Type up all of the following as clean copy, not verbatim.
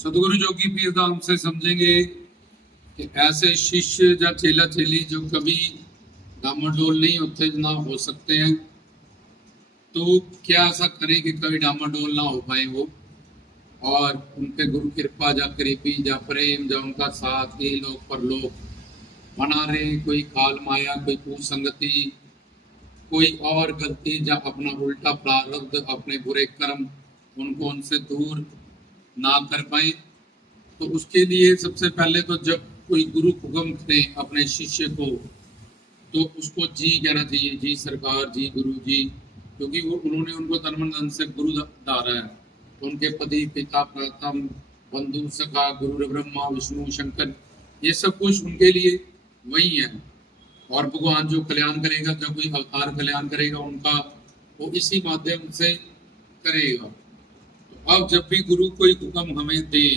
सदगुरु जोगी पीर धाम से समझेंगे कि ऐसे शिष्य या चेला चेली जो कभी डामाडोल नहीं होते ना हो सकते हैं, तो क्या ऐसा करें कि कभी डामाडोल ना हो पाए वो, और उनके गुरु कृपा या करीबी या प्रेम या उनका साथ ही लोग परलोक बना रहे। कोई काल माया, कोई कुसंगति, कोई और गलती या अपना उल्टा प्रारब्ध, अपने बुरे कर्म उनको उनसे दूर ना कर पाए, तो उसके लिए सबसे पहले तो जब कोई गुरु हुक्म करे अपने शिष्य को, तो उसको जी कहना चाहिए। जी सरकार, जी गुरु जी, क्योंकि वो उन्होंने उनको तन मन धन से गुरु धारा है। तो उनके पति, पिता, प्रथम बंधु, सखा, गुरु ब्रह्मा विष्णु शंकर, ये सब कुछ उनके लिए वही है। और भगवान जो कल्याण करेगा, जो कोई अवतार कल्याण करेगा उनका, वो इसी माध्यम से करेगा। तो अब जब भी गुरु कोई हुक्म हमें दे,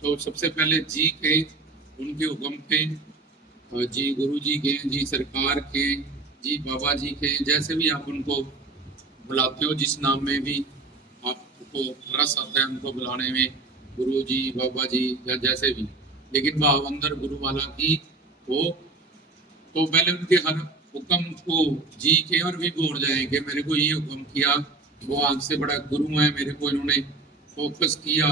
तो सबसे पहले जी कहें उनके हुक्म पे, जी गुरु जी के, जी सरकार के, जी बाबा जी के, जैसे भी आप उनको बुलाते हो, जिस नाम में भी आपको रस आता है उनको बुलाने में, गुरु जी, बाबा जी या जैसे भी, लेकिन भाव अंदर गुरु वाला की हो। तो पहले उनके हर हुक्म को जी के और भी बोल जाए कि मेरे को ये हुक्म किया, वो आग से बड़ा गुरु है, मेरे को इन्होंने फोकस किया,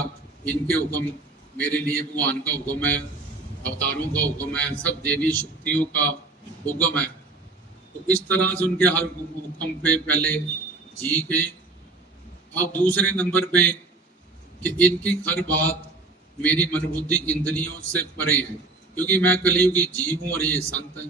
इनके हुक्म मेरे लिए भगवान का हुक्म है, अवतारों का हुक्म है, सब देवी शक्तियों का हुक्म है। तो इस तरह से उनके हर हुक्म पे पहले जी के। अब दूसरे नंबर पे कि इनकी हर बात मेरी मन बुद्धि इंद्रियों से परे है, क्योंकि मैं कलियुगी जीव हूँ और ये संत है।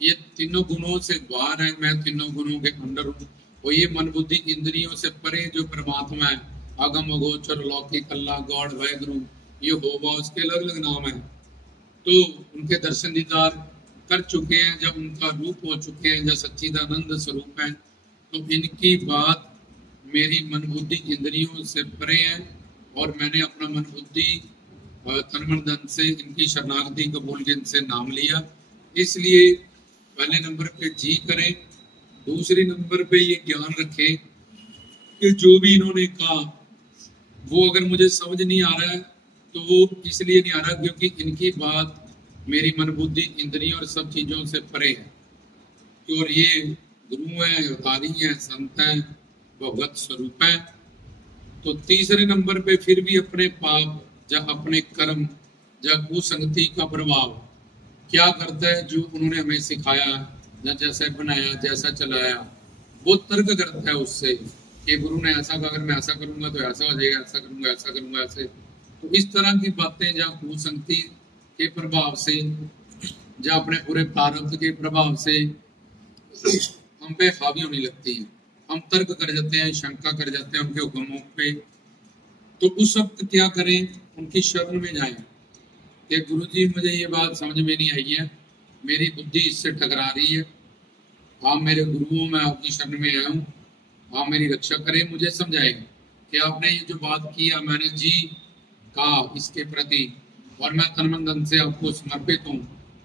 ये तीनों गुणों से बाहर है, मैं तीनों गुणों के अंदर हूँ। और ये मन बुद्धि इंद्रियों से परे जो परमात्मा है, अगम अगोचर लौकिक अल्लाह गॉड वाहेगुरु, ये होगा, उसके अलग अलग नाम है। तो उनके दर्शन दीदार कर चुके हैं, जब उनका रूप हो चुके हैं, जब सच्चिदानंद स्वरूप है, तो इनकी बात मेरी मन बुद्धि इंद्रियों से परे है। और मैंने अपना मन बुद्धि तन मन धन से इनकी शरणागति कबूल के इनसे नाम लिया। इसलिए पहले नंबर पे जी करें, दूसरे नंबर पे ये ज्ञान रखें कि जो भी इन्होंने कहा वो अगर मुझे समझ नहीं आ रहा है, तो वो इसलिए नहीं आ रहा क्योंकि इनकी बात मेरी मन बुद्धि इंद्रियों और सब चीजों से परे है। और ये गुरु है, अवतारी है, संत है, भगवत स्वरूप है। तो तीसरे नंबर पे फिर भी अपने पाप या अपने कर्म या कुसंगति का प्रभाव क्या करता है, जो उन्होंने हमें सिखाया या जैसे बनाया, जैसा चलाया, वो तर्क करता है उससे कि गुरु ने ऐसा कहा, अगर मैं ऐसा करूंगा तो ऐसा हो जाएगा, ऐसा करूंगा, ऐसा करूंगा, ऐसे। तो इस तरह की बातें जहाँ कुसंगति के प्रभाव से या अपने पूरे प्रारब्ध के प्रभाव से हम पे हावी होने लगती है, हम तर्क कर जाते हैं, शंका कर जाते हैं उनके हुक्मों पे। तो उस वक्त क्या करें, उनकी शरण में जाएं कि गुरु जी मुझे ये बात समझ में नहीं आई है, मेरी बुद्धि इससे टकरा रही है, आप मेरे गुरु, मैं आपकी शरण में आया हूँ, आप मेरी रक्षा करें, मुझे समझाएं कि आपने ये जो बात किया, मैंने जी कहा इसके प्रति, और मैं तन मन धन से आपको समर्पित हूँ।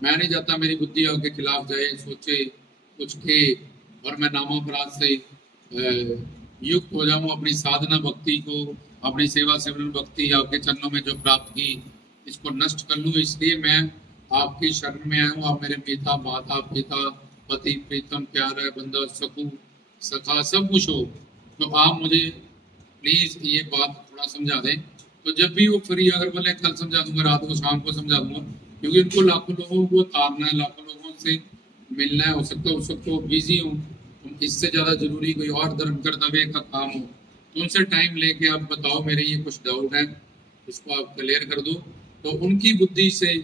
मैं नहीं चाहता मेरी बुद्धि आपके खिलाफ जाए, सोचे कुछ के, और मैं नामापराध से युक्त हो जाऊं, अपनी साधना भक्ति को, अपनी सेवा सिमरन भक्ति आपके चरणों में जो प्राप्त की, इसको नष्ट कर लूं। इसलिए मैं आपकी शरण में आया हूँ। आप मेरे पिता, माता पिता, पति, प्रीतम, प्यारा बंदा, सकू सखा, सब कुछ हो। तो आप मुझे प्लीज ये बात थोड़ा समझा दें। तो जब भी वो फ्री, अगर बोले कल समझा दूंगा, रात को, शाम को समझा दूंगा, क्योंकि उनको लाखों लोगों को तारना है, लाखों लोगों से मिलना है, हो सकता है उस वक्त वो बिजी हो, इससे ज्यादा जरूरी कोई और धर्म कर्तव्य का काम हो, तो उनसे टाइम लेके आप बताओ मेरे ये कुछ डाउट है, इसको आप क्लियर कर दो। तो उनकी बुद्धि से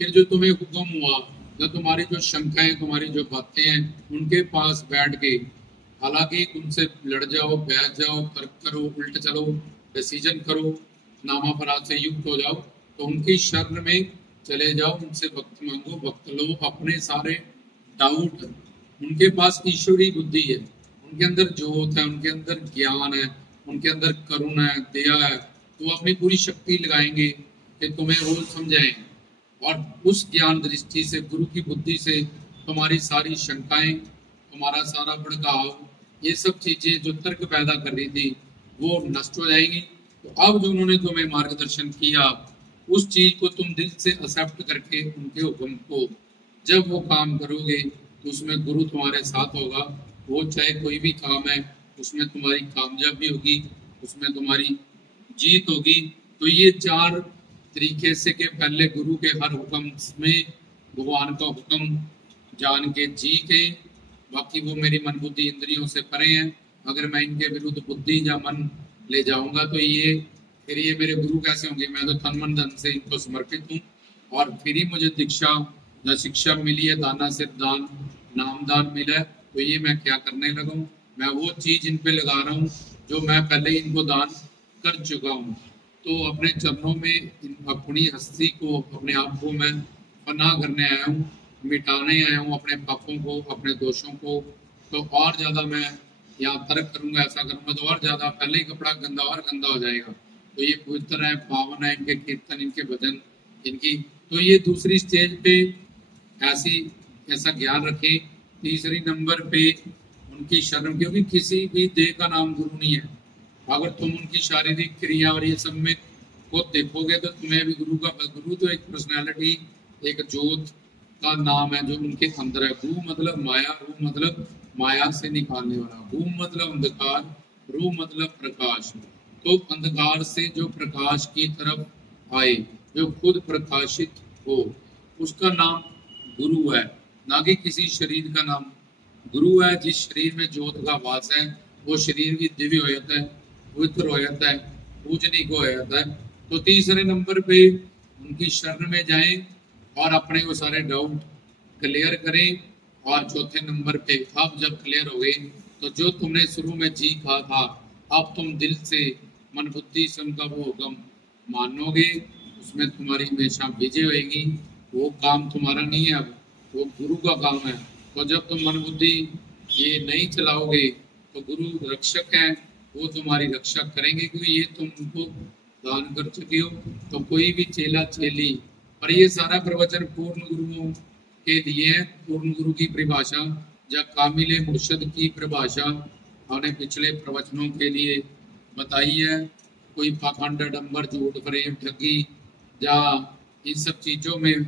फिर जो तुम्हें हुक्म हुआ, जो तुम्हारी जो शंकाएं, तुम्हारी जो बातें हैं, उनके पास बैठ के, हालांकि उनसे लड़ जाओ, बैठ जाओ, तर्क करो, उल्ट चलो, डिसीजन करो, नामापराध से युक्त हो जाओ, तो उनकी शरण में चले जाओ, उनसे भक्त मांगो, भक्त लो, अपने सारे डाउट, उनके पास ईश्वरी बुद्धि है, उनके अंदर ज्योत है, उनके अंदर ज्ञान है, उनके अंदर करुणा है, दया है, तो अपनी पूरी शक्ति लगाएंगे कि तुम्हें रोज समझाएं। और उस ज्ञान दृष्टि से, गुरु की बुद्धि से तुम्हारी सारी शंकाएं, तुम्हारा सारा भड़काव, ये सब चीजें जो तर्क पैदा कर रही थी, वो नष्ट हो जाएगी। तो अब जो उन्होंने तुम्हें मार्गदर्शन किया उस चीज को तुम दिल से एक्सेप्ट करके उनके हुक्म को जब वो काम करोगे तो उसमें गुरु तुम्हारे साथ होगा। वो चाहे कोई भी काम है उसमें तुम्हारी कामयाबी होगी, उसमें तुम्हारी जीत होगी। तो ये चार तरीके से कि पहले गुरु के हर हुक्म में भगवान का हुक्म जान के जी के, बाकी वो मेरी मन बुद्धि इंद्रियों से परे हैं। अगर मैं इनके विरुद्ध बुद्धि या मन ले जाऊंगा तो ये फिर ये मेरे गुरु कैसे होंगे? मैं तो तन मन धन से इनको समर्पित हूँ। और फिर ही मुझे दीक्षा या शिक्षा मिली है, दाना सिर्फ दान नाम दान मिला है, तो ये मैं क्या करने लगा हूँ? मैं वो चीज इन पे लगा रहा हूँ जो मैं पहले इनको दान कर चुका हूँ। तो अपने चरणों में अपनी हस्ती को, अपने आप को मैं फना करने आया हूँ, मिटाने आया हूँ अपने पापों को, अपने दोषों को। तो और ज्यादा मैं यहाँ तर्क करूंगा, ऐसा करूंगा तो और ज्यादा पहले ही कपड़ा गंदा और गंदा हो जाएगा। तो ये पवित्र है, पावन है, इनके कीर्तन, इनके भजन, इनकी। तो ये दूसरी स्टेज पे ऐसी ऐसा ज्ञान रखें। तीसरी नंबर पे उनकी शरण, क्योंकि किसी भी देह का नाम गुरु नहीं है। अगर तुम उनकी शारीरिक क्रिया और ये सब में को देखोगे तो तुम्हें भी गुरु का, गुरु तो एक पर्सनैलिटी, एक जोत का नाम है जो उनके अंदर है। गु मतलब माया, रू मतलब माया से निकालने वाला, गु मतलब अंधकार, रू मतलब प्रकाश। तो अंधकार से जो प्रकाश की तरफ आए, जो खुद प्रकाशित हो, उसका नाम गुरु है, ना कि किसी शरीर का नाम। गुरु है जिस शरीर में ज्योत का वास है, वो शरीर भी दिव्य हो जाता है, पवित्र हो जाता है, पूजनीय हो जाता है। तो तीसरे नंबर पे उनकी शरण में जाएं और अपने वो सारे डाउट क्लियर करें। और चौथे नंबर पे अब जब क्लियर हो गए तो जो तुमने शुरू में जी कहा था, अब तुम दिल से मन बुद्धि से उनका वो हुक्म मानोगे, उसमें तुम्हारी हमेशा विजय होगी। वो काम तुम्हारा नहीं है, अब वो गुरु का काम है। तो जब तुम मन बुद्धि ये नहीं चलाओगे तो गुरु रक्षक है, वो तुम्हारी रक्षा करेंगे, क्योंकि ये तुम उनको दान कर चुके हो। तो कोई भी चेला चेली, और ये सारा प्रवचन पूर्ण गुरुओं के लिए है। पूर्ण गुरु की परिभाषा या कामिले मुर्शद की परिभाषा हमने पिछले प्रवचनों के लिए बताई है। कोई पाखंड, डंबर, झूठ, प्रेम, ठगी या इन सब चीजों में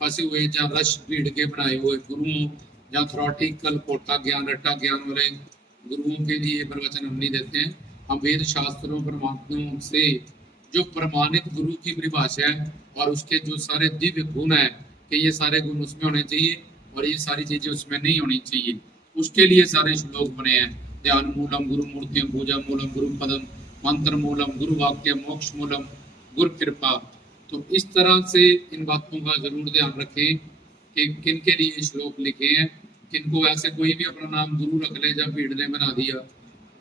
फंसे हुए या रश भीड़ के बनाए हुए गुरुओं या थ्रोटिकल कोटा ज्ञान, रट्टा ज्ञान वाले गुरुओं के लिए प्रवचन हम नहीं देते हैं। हम वेद शास्त्रों परमात्माओं से जो प्रमाणित गुरु की परिभाषा है और उसके जो सारे दिव्य गुण है कि ये सारे गुण उसमें होने चाहिए और ये सारी चीजें उसमें नहीं होनी चाहिए, उसके लिए सारे श्लोक बने हैं। ध्यान मूलम गुरु मूर्तिम, पूजा मूलम गुरु पदम, मंत्र मूलम गुरु वाक्य, मोक्ष मूलम गुरु कृपा। तो इस तरह से इन बातों का जरूर ध्यान रखें कि किन के लिए श्लोक लिखे हैं। किनको ऐसे कोई भी अपना नाम गुरु रख ले जब भीड़ ने बना दिया,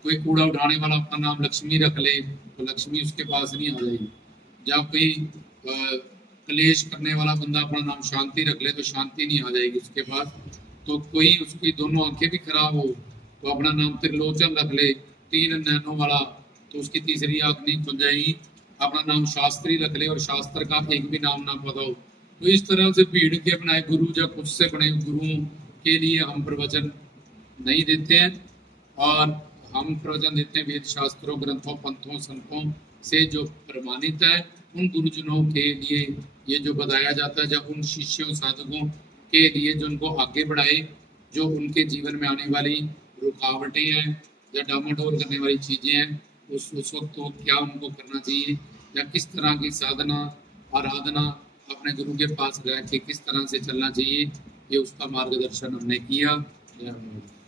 कोई कूड़ा उठाने वाला अपना नाम लक्ष्मी रख ले तो लक्ष्मी उसके पास नहीं आ जाएगी। जब कोई क्लेश करने वाला बंदा अपना नाम शांति रख ले तो शांति नहीं आ जाएगी उसके पास। तो कोई उसकी दोनों आंखें भी खराब हो तो अपना नाम त्रिलोचन रख ले, 3 नैनों वाला, तो उसकी तीसरी आंख नहीं खुल जाएगी। अपना नाम शास्त्री रख ले और शास्त्र का एक भी नाम ना पता हो। तो इस तरह से भीड़ के बनाए गुरु या खुद से बने गुरुओं के लिए हम प्रवचन नहीं देते हैं, और हम प्रवचन देते हैं वेद शास्त्रों, ग्रंथों, पंथों, संतों से जो प्रमाणित है। उन गुरुजनों के लिए ये जो बताया जाता है, जब उन शिष्यों साधकों के लिए जो उनको आगे बढ़ाए, जो उनके जीवन में आने वाली रुकावटें हैं या डामाडोल करने वाली चीजें हैं, उस वक्त तो क्या उनको करना चाहिए या किस तरह की साधना आराधना अपने गुरु के पास रह के किस तरह से चलना चाहिए, ये उसका मार्गदर्शन हमने किया।